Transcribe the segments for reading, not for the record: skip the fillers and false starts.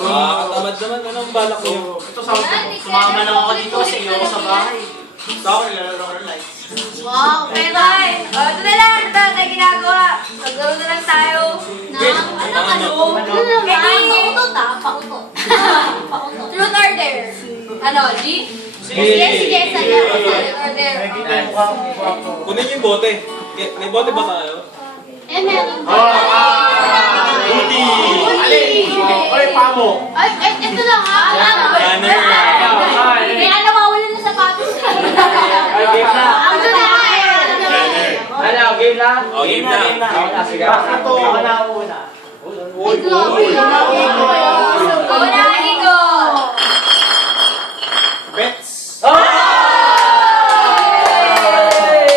Tamad naman. Anong balak niyo? Ito sa sumama lang ako dito kasi iyo sa bahay. Sa akin, lalaro ko ng lights. Wow, okay bye. O, ito na lang. Ito na ginagawa. Maglaro na lang tayo. Ano? Pautot ah. Pautot. Truth or dare? Ano, G? Sige. Sa'yo. Truth or dare? Kunin yung bote. May bote ba tayo? Meron. Buti! Oy, pamo! Ay, ito lang ha. Runner. Kaya nawawala na sapatos. Ay, game na! Ito na Runner. Ano, game na? Oh, game na. Ako na, sige. Ako na una. Uy, Unahin ko. Bets!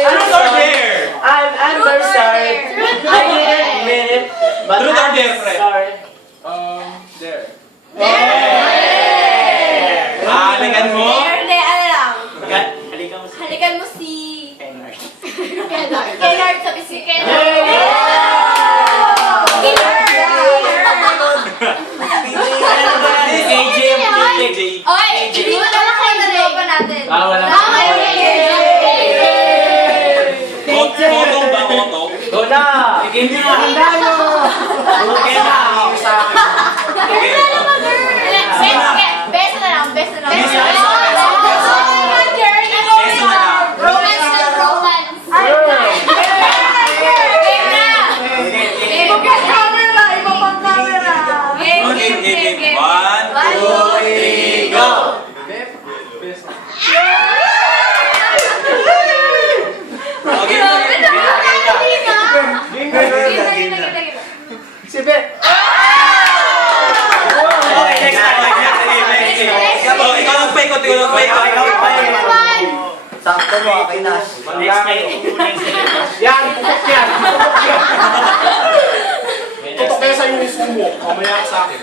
Truth or dare? I'm very sorry. I didn't admit it. But Truth or I'm dare, Fred? sorry. Dare. There. Halikan mo? Hindi, ano lang. Halika mo sa Halikan mo si... Kennard. Kennard, sabi si Kennard. KJ. Okay, hindi mo naman kayo na looban natin. Wala. Tama yung Kotong ba? Kotong? Go na! Game na! Handa nyo! Okay na! Sa akin. Best na lang. Best na lang. Romance na romance. Game na. Iba pang camera. Game. 1, 2, 3, go! Okay. Si Bet! Okay, next time. Oh, ikaw nagpaikot. Sakto mo, okay na. Next time. Yan, tutok yan. Tutok kaya sa yung sumo. Mamaya sa akin.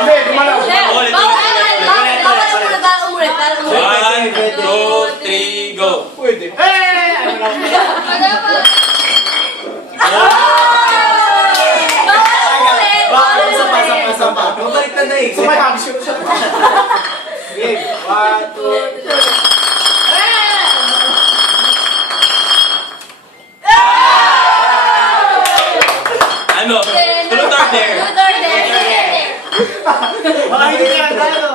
Hindi, gumalaw. One, two, three, go! Pwede. Ano lang? Sapa. Mabalik na eh. Sumayang, siya. Game. 1, 2, Ano? Truth or dare? Baka hindi ka tayo.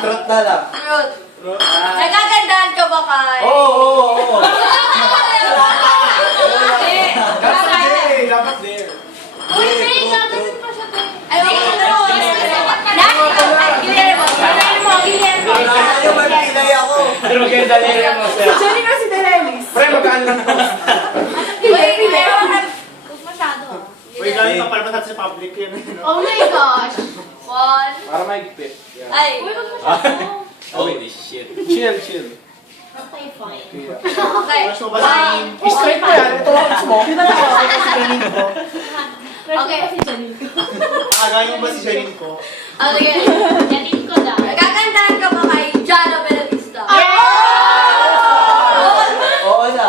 Truth na lang. Nagagandahan ka ba kay? Oo. Hindi. Dapat there. Uy, May, gagawin pa siya to. Ay, wag mo na mo. Guillermo. Ayaw ba pinay ako? Pero kaya daliri mo, sir. Johnny kasi Delelis. Pre, magkaan lang po. Uy, meron. Huwag masyado. Uy, galing pa pala natin sa public yan. Oh my gosh. One. Para maigpit. Ay. Uy, huwag masyado. Holy shit. Chill. Okay, fine. Okay. Straight pa yan. Ito lang mo. Pinagawa ko si Janine ko. Okay. Agayin mo ba si Janine ko? Okay. Janin ko daw. Nagagandahan ka ba kay Jana Benavista? Oo na.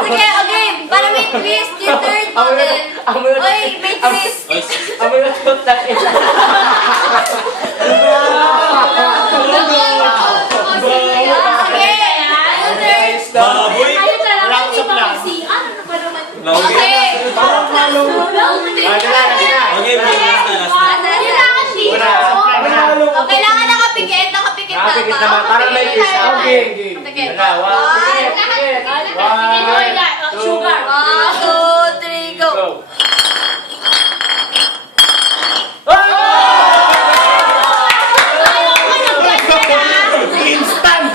Sige, okay. Para may twist, yung third model. Uy, may twist. Amoy na tuot na ito. Baboy? Wala ko sa plan. Okay. Okay, last na. Kailangan nakapikit Nakapikit naman. Para may twist. Okay. Pikit. Sugar. 1, 2, 3, go. Instant!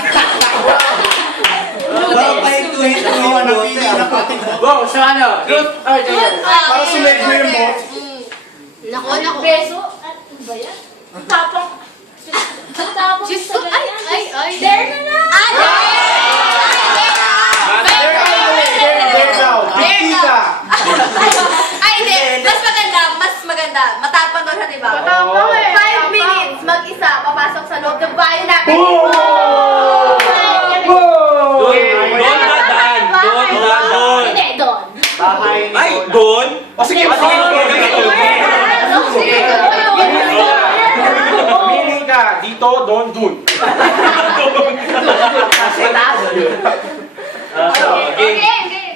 Wow, sa ano? Truth or dare? Para sulit mo yung boss. Naku. Beso? Ano ba yan? Tapang. Tapang sa ganyan. Ay. Dare na na. Dare daw. Bigtita. Ay, hindi. Mas maganda. Matapang daw siya, diba? Matapang eh. 5 minutes. doon. O sige, Pili ka, dito, doon, dun.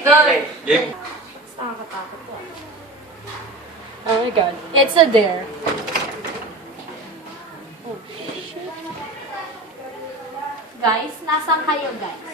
Go. Game. Nakakatakot po. Oh my god. It's a dare. Guys, nasaan kayo guys?